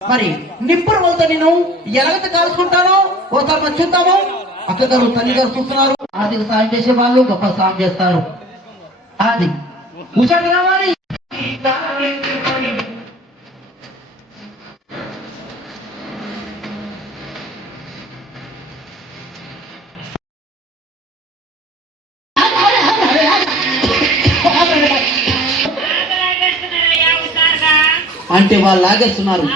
మరి నిప్పులు వద్ద నేను ఎలాగైతే కాల్చుకుంటానో ఒకసారి మనం చూద్దాము. అక్కగారు తల్లి గారు చూస్తున్నారు. ఆర్థిక సాయం చేసే వాళ్ళు గొప్ప సాయం చేస్తారు. అది కూర్చోండి రావాలి అంటే వాళ్ళు లాగేస్తున్నారు.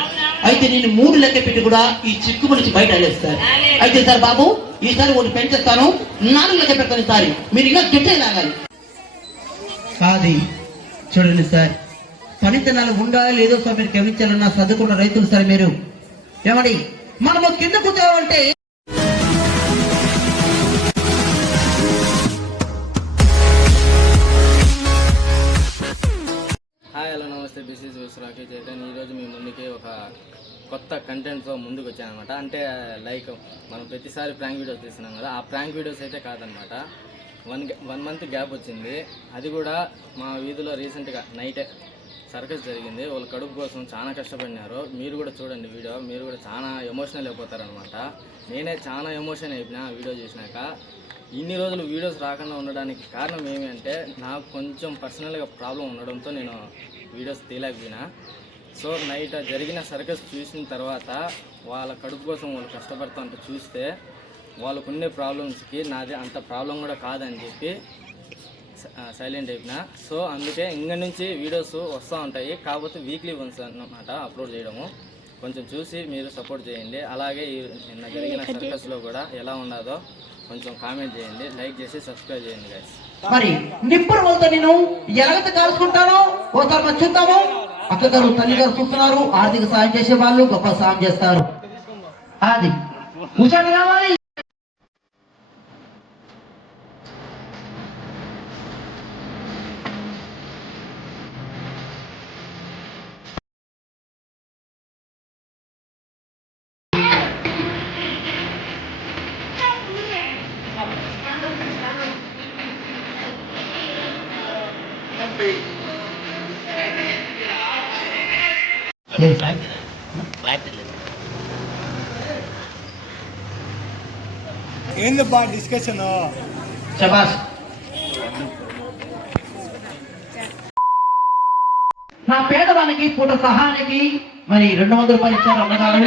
అయితే నేను మూడు లెక్క పెట్టి కూడా ఈ చిక్కు నుంచి బయట వెళ్ళేస్తారు అయితే సార్ బాబు ఈసారి ఒకటి పెంచేస్తాను నాలుగు లెక్క పెడతాను ఈసారి మీరు ఇంకా గిట్టే లాగాలి. కాది చూడండి సార్. పనితనాలు ఉండాలి లేదో సార్ మీరు గమనించాలన్న చదువుకున్న రైతులు సార్ మీరు. ఏమండి మనము కింద కూర్చోవాలంటే హలో నమస్తే. దిస్ ఈజ్ విశ్రాకి చైతన్ ఈరోజు మీ ముందుకి ఒక కొత్త కంటెంట్తో ముందుకు వచ్చానమాట అంటే లైక్ మనం ప్రతిసారి ప్రాంక్ వీడియోస్ తీస్తున్నాం కదా ఆ ప్రాంక్ వీడియోస్ అయితే కాదనమాట వన్ వన్ మంత్ గ్యాప్ వచ్చింది. అది కూడా మా వీధిలో రీసెంట్గా నైటే సర్కస్ జరిగింది. వాళ్ళ కడుపు కోసం చాలా కష్టపడినారు. మీరు కూడా చూడండి వీడియో మీరు కూడా చాలా ఎమోషనల్ అయిపోతారనమాట నేనే చాలా ఎమోషన్ అయిపోయినా వీడియో చూసినాక. ఇన్ని రోజులు వీడియోస్ రాకుండా ఉండడానికి కారణం ఏమి అంటే నాకు కొంచెం పర్సనల్గా ప్రాబ్లం ఉండడంతో నేను వీడియోస్ తీయలేకపోయినా. సో నైట్ జరిగిన సర్కస్ చూసిన తర్వాత వాళ్ళ కడుపు కోసం వాళ్ళు కష్టపడతా ఉంటే చూస్తే వాళ్ళకున్నే ప్రాబ్లమ్స్కి నాది అంత ప్రాబ్లం కూడా కాదని చెప్పి సైలెంట్ అయిపోయినా. సో అందుకే ఇంక నుంచి వీడియోస్ వస్తూ ఉంటాయి. కాకపోతే వీక్లీ వన్స్ అన్నమాట అప్లోడ్ చేయడము. కొంచెం చూసి మీరు సపోర్ట్ చేయండి. అలాగే ఈ నిన్న జరిగిన సర్కస్లో కూడా ఎలా ఉన్నదో కొంచెం కామెంట్ చేయండి. లైక్ చేసి సబ్స్క్రైబ్ చేయండి గైస్ మరి నిప్పులు వద్ద నేను ఎలాగైతే కాల్చుకుంటానో ఒకసారి మనం చూద్దాము. అక్కగారు తల్లి గారు చూస్తున్నారు. ఆర్థిక సాయం చేసే వాళ్ళు గొప్ప సాయం చేస్తారు. అది కూర్చోండి రావాలి ఏందబ్బా డిస్కషన్ శబాష్ నా పేదవానికి పూట సహాయానికి మరి రెండు వందల రూపాయలు ఇచ్చారు అన్నగారు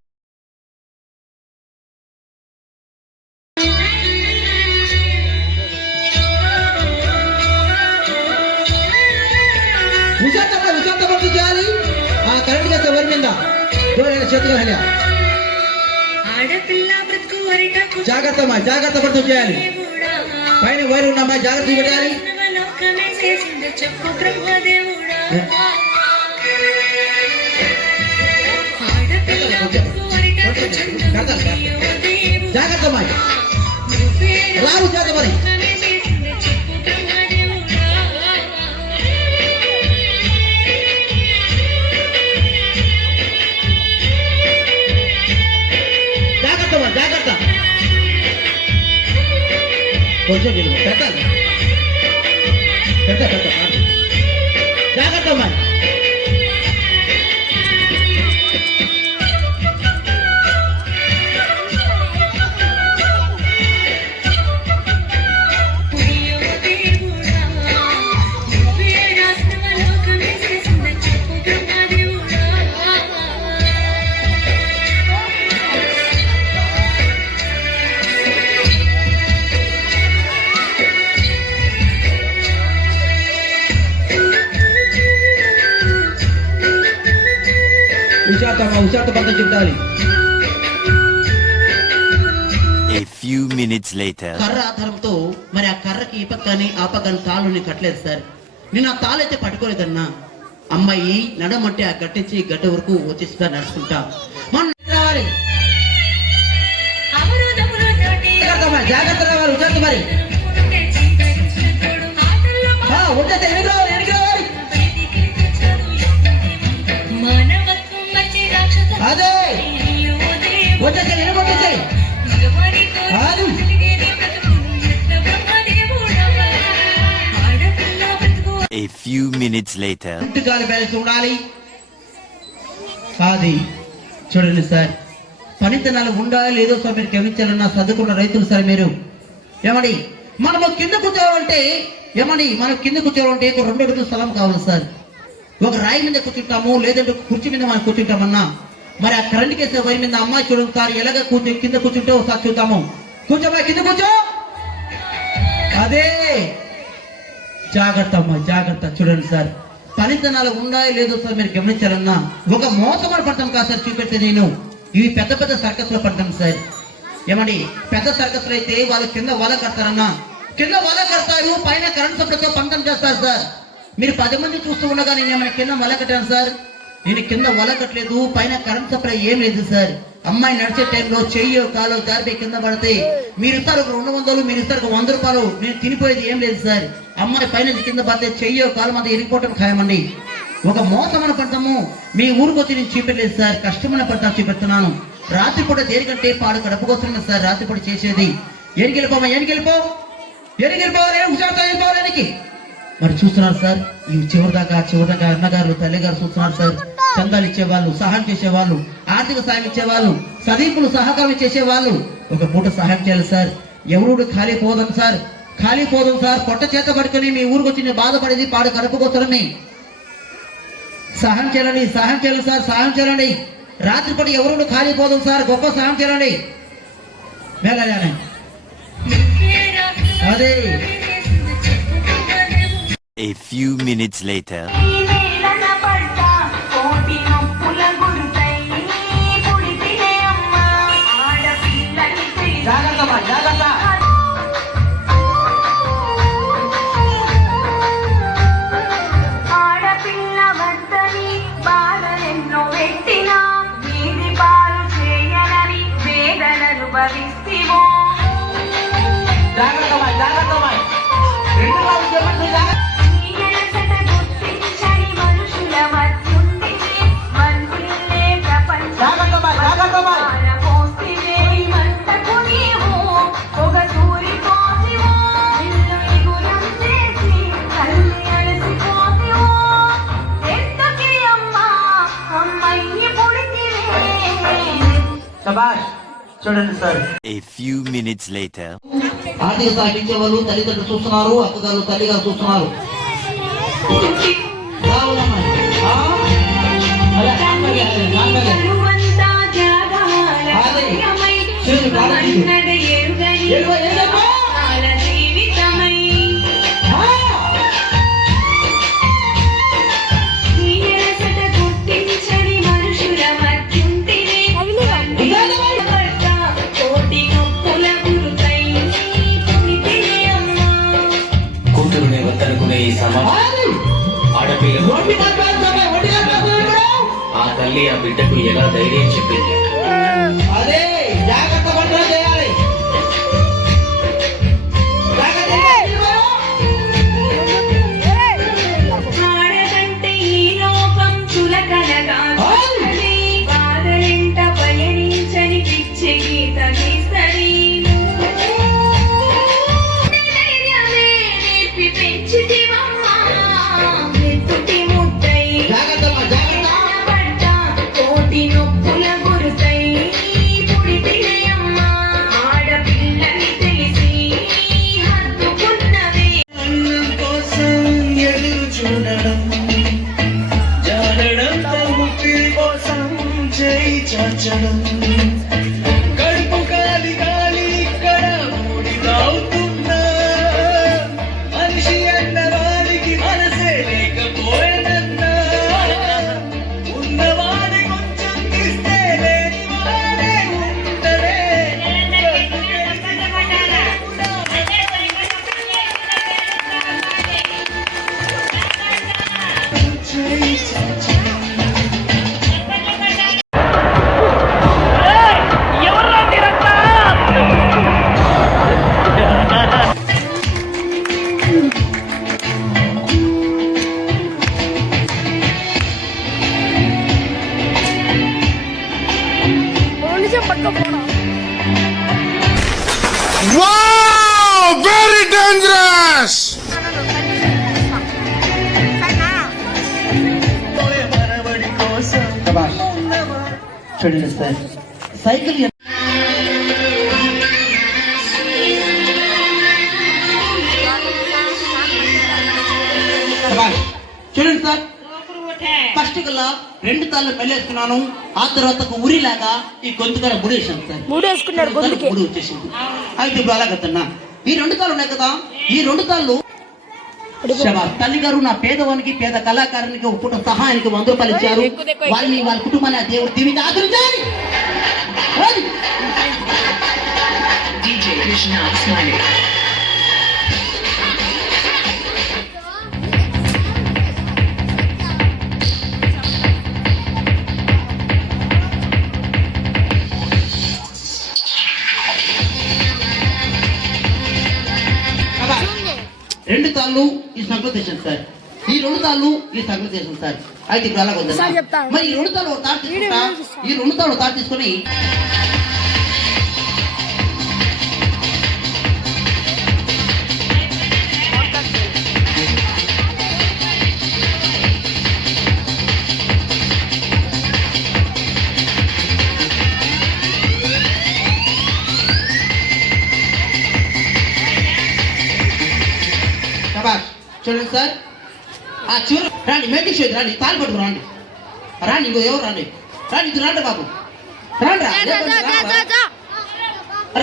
వరిటకు జాగ్రత్త పడుతూ చేయాలి. పైన వైరు ఉన్నామా జాగ్రత్త పెట్టాలి. చెప్పు బ్రహ్మదేవుడా జాగ్రత్త రావు జాగ్రత్త మరి. కొంచెం నిలువు పెట్టాలి పెట్ట పెట్ట జాగ్రత్త అమ్మా పద్ధతి చెప్తాలి A few minutes later. కర్ర ఆధారంతో మరి ఆ కర్రకి ఈ పక్కని ఆ పక్కని తాళ్ళని కట్టలేదు సార్ నేను ఆ తాళైతే పట్టుకోలేదన్నా అమ్మాయి నడమంటే ఆ గట్టించి గడ్డ వరకు వచ్చేసిగా నడుచుకుంటా మన జాగ్రత్త వారు జాగ్రత్త మరి minutes later. ఇంటి బ్యాలెన్స్ ఉండాలి అది చూడండి సార్. పనితనాలు ఉండాలి లేదో సార్ మీరు గమనించాలన్న చదువుకున్న రైతులు సార్ మీరు. ఏమని మనము కింద కూర్చోవాలంటే ఏమని మనం కింద కూర్చోవాలంటే రెండు అడుగుల స్థలం కావాలి సార్. ఒక రాయి మీద కూర్చుంటాము లేదంటే కుర్చీ మీద మనం కూర్చుంటామన్నా. మరి ఆ కరెంట్ కేసే వైర్ మీద అమ్మాయి చూడండి సార్ ఎలాగ కూర్చో కింద కూర్చుంటే ఒకసారి చూద్దాము. కూర్చోమా కింద కూర్చో. అదే. జాగ్రత్త అమ్మా జాగ్రత్త. చూడండి సార్. ఫలితనాలు ఉన్నాయో లేదో సార్ మీరు గమనించాలన్నా ఒక మోసమైన పడతాం కాదు సార్ చూపెడితే నేను. ఇవి పెద్ద పెద్ద సర్కస్లో పడతాం సార్. ఏమండి పెద్ద సర్కస్లో అయితే వాళ్ళు కింద వల కడతారన్నా కింద వల కడతారు పైన కరెంట్ సప్లైతో పంతం చేస్తారు సార్. మీరు పది మంది చూస్తూ ఉండగా నేను ఏమైనా కింద వల కట్టాను సార్? నేను కింద వల కట్టలేదు పైన కరెంట్ సప్లై ఏం లేదు సార్. అమ్మాయి నడిచే టైంలో చెయ్యో కాలో జారిపోయి కింద పడితే మీరు ఇస్తారు ఒక రెండు వందలు మీరు ఇస్తారు ఒక వంద రూపాయలు. నేను తినిపోయేది ఏం లేదు సార్. అమ్మాయి పైన కింద పడితే చెయ్యో కాలు మంది ఇరిగిపోవటం ఖాయమండి. ఒక మోసమైన పడతాము. మీ ఊరికి వచ్చి నేను చూపెట్టలేదు సార్. కష్టమైన పడతాను చూపెడుతున్నాను. రాత్రిపూట దేనికంటే పాడు కడుపుకొస్తున్నాను సార్ రాత్రిపూట చేసేది. ఏడికి వెళ్ళిపోమా ఏడికి వెళ్ళిపో ఏడికి వెళ్ళిపోవాలి మరి చూస్తున్నారు సార్ ఈ చివరిదాకా చివరిదాకా అన్నగారు తల్లిగారు చూస్తున్నారు సార్. చందాలు ఇచ్చేవాళ్ళు సహాయం చేసేవాళ్ళు ఆర్థిక సాయం ఇచ్చేవాళ్ళు సదీపులు సహకారం చేసేవాళ్ళు. ఒక పూట సహాయం చేయాలి సార్. ఎవరు ఖాళీ పోదాం సార్. ఖాళీ పోదాం సార్. పొట్ట చేత పడుకొని మీ ఊరికి వచ్చి నేను బాధపడేది పాడు కడుపుకోసరని సహాయం చేయాలని సహాయం చేయాలి సార్ సహాయం చేయాలండి. రాత్రిపూట ఎవరు ఖాళీ పోదాం సార్ గొప్ప సహాయం చేయాలండి. మేళాలే అదే. A few minutes later. అలసిపోతివో ఎందుకే అమ్మా అమ్మయ్యి పుడితివే శబాష్ చూడండి sir. A few minutes later. ఆర్థిక సాగించే వాళ్ళు తల్లిదండ్రులు చూస్తున్నారు అక్కగారు తల్లిగారు చూస్తున్నారు? రావులమ్మ. చూడండి సార్. ఫస్ట్ కల్లా రెండు తాళ్ళు పెళ్ళేసుకున్నాను ఆ తర్వాత ఉరిలాగా ఈ గొంతు కూడా ముడేసాను సార్. మూడు వేసుకున్నాడు గొంతుకి. ముడి వచ్చేసింది. అయితే ఇప్పుడు అలా కదన్నా. ఈ రెండు తాళ్ళు ఉన్నాయి కదా ఈ రెండు తాళ్ళు. తల్లి గారు నా పేదవానికి పేద కళాకారునికి ఒక పూట సహాయానికి వంద రూపాయలు ఇచ్చారు. వాళ్ళని వాళ్ళ కుటుంబాన్ని ఆ దేవుడు దీవించి ఆదరించాలి. అది. శభాష్. తాళ్ళు ఈ సంకృతేశం సార్. ఈ రెండు తాళ్ళు ఈ సంకృతేశం సార్. అయితే ఇప్పుడు అలా వద్దా సార్ చెప్తా. మరి ఈ రెండు తాళ్ళు తాడు తీసుకుంటా? ఈ రెండు తాళ్ళు తాడు తీసుకొని సార్. ఆ చివరి రాండి మేకింగ్ షో రాండి తాళ్ళు పట్టుకు రాండి రాండి ఇంకో ఎవరు రాండి రాండి ఇది రాండి బాబు.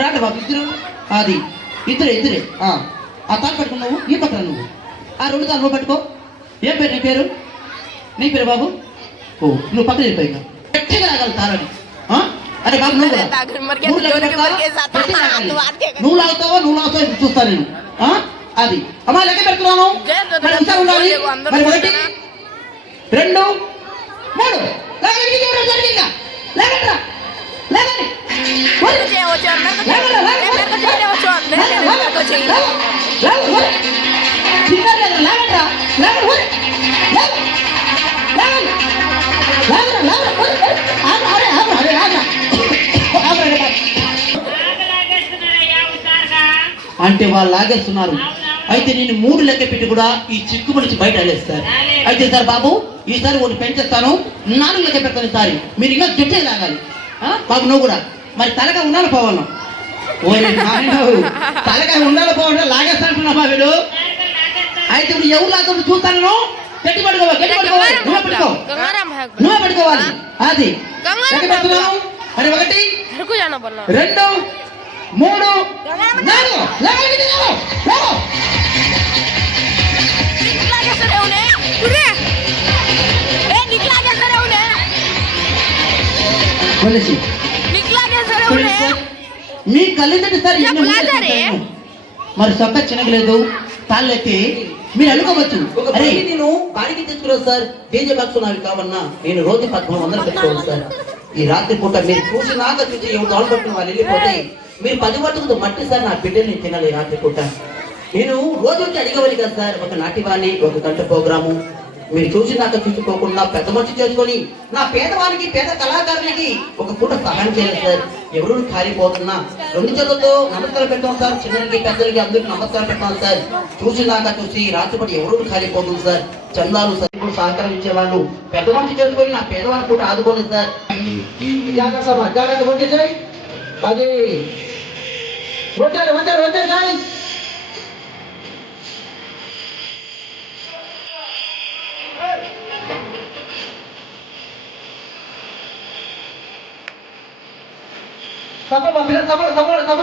రాండి బాబు ఇద్దరు? అది ఇద్దరే ఇద్దరే. ఆ తాళ్ళు పట్టుకున్నావు ఈ పక్కన నువ్వు. ఆ రెండు తాళ్ళు నువ్వు పట్టుకో. ఏం పేరు నీ పేరు? నీ పేరు బాబు? ఓ నువ్వు పక్కన వెళ్ళిపోయి గట్టిగా తాళని? అరే బాబు నువ్వు. నువ్వు లాగుతావా? నువ్వు లాగుతావా? చూస్తాను నేను? అది. అమ్మా లెక్క పెడుతున్నాను మరి ఎంత ఉండాలి. మరి ఒకటి రెండు మూడు. అంటే వాళ్ళు లాగేస్తున్నారు. అయితే నేను మూడు లెక్క పెట్టి కూడా ఈ చిక్కు నుంచి బయట వెళ్ళేస్తారు అయితే సార్ బాబు ఈసారి ఒకటి పెంచేస్తాను నాలుగు లెక్క పెడతాను ఈసారి. మీరు ఇంకా జట్టే లాగాలి. బాబు నువ్వు కూడా. మరి తలగా ఉండాలి పోవాలి తలగా ఉండాలి పోవాలి లాగేస్తానంటున్నా మా వీడు. అయితే ఇప్పుడు ఎవరు లాగుతుంది చూస్తాను గట్టి పడుకోవాలి గట్టి పడుకోవాలి నువ్వే పడుకో నువ్వే పడుకోవాలి అది. ఒకటి. రెండు. మూడు. మీ కళ్ళిద్దరు సార్ మరి సొంత చినగలేదు. తాళ్ళెత్తి మీరు అనుకోవచ్చు అరే. నేను బాడికి తెచ్చుకోలేదు సార్. డీజే బాక్స్ నావి కావన్నా నేను రోజు పద్మూడు వందలు పెట్టుకోవాలి సార్. ఈ రాత్రి పూట మీరు చూసినాక చూసి ఎవరు దాన్ని పట్టుకుని వాళ్ళు వెళ్ళిపోతే మీరు పది పట్టుకుంది మట్టి సార్ నా బిడ్డని నేను తినాలి రాత్రి పూట. నేను రోజు వచ్చి అడిగవాలి కదా సార్ ఒక నాటివాణి ఒక గంట ప్రోగ్రాము. మీరు చూసి నాకు చూసుకోకుండా పెద్ద మనిషి చేసుకొని నా పేదవానికి పేద కళాకారునికి ఒక పూట సహాయం చేయాలి సార్. ఎవరు కాలిపోతున్నా రెండు చేతులతో నమస్కారం పెట్టాం సార్. చిన్నకి పెద్దలకి అందరికి నమస్కారం పెట్టాం సార్. చూసి నాక చూసి రాత్రిపడి ఎవరు కాలిపోతుంది సార్? చందాలు సరిగ్గా సహకారం ఇచ్చేవాళ్ళు. పెద్ద మనిషి చేసుకొని నా పేదవాడిని పూట ఆదుకోలేదు సార్. జాగ్రత్త అమ్మా, జాగ్రత్త కొట్టేసాయి అది వచ్చారు వచ్చారు వచ్చారు సార్ సభ పంపిన సభ సభ సభ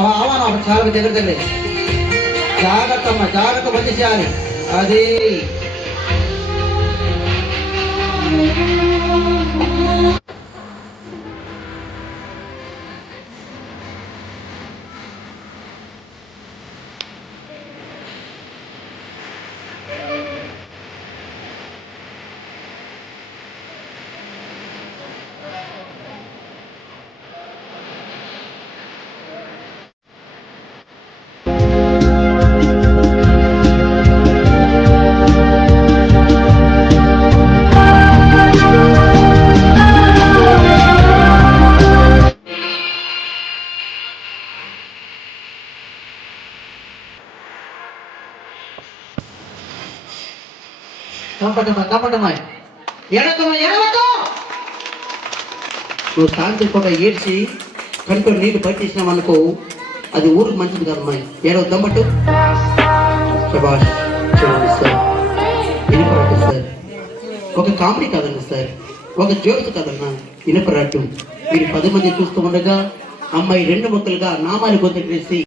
ఆవాన చాలా దగ్గర దగ్గర జాగ్రత్త అమ్మ జాగ్రత్త పని చేయాలి అది కంపటమా కంపటమా ఎడకమా నువ్వు సాయంత్రం కూడా ఏడ్చి కనుక నీళ్ళు పట్టించినావు అనుకో అది ఊరికి మంచిది కాదమ్మాయి ఏడవ దమ్మట్టు శబాష్ చూడండి సార్. ఇనుపరాటు సార్. ఒక కామెడీ కాదండి సార్. ఒక జోక్ కదన్నా ఇనుపరాటు మీరు పది మంది చూస్తూ ఉండగా అమ్మాయి రెండు ముక్కలుగా నామాలు గొంతు వేసి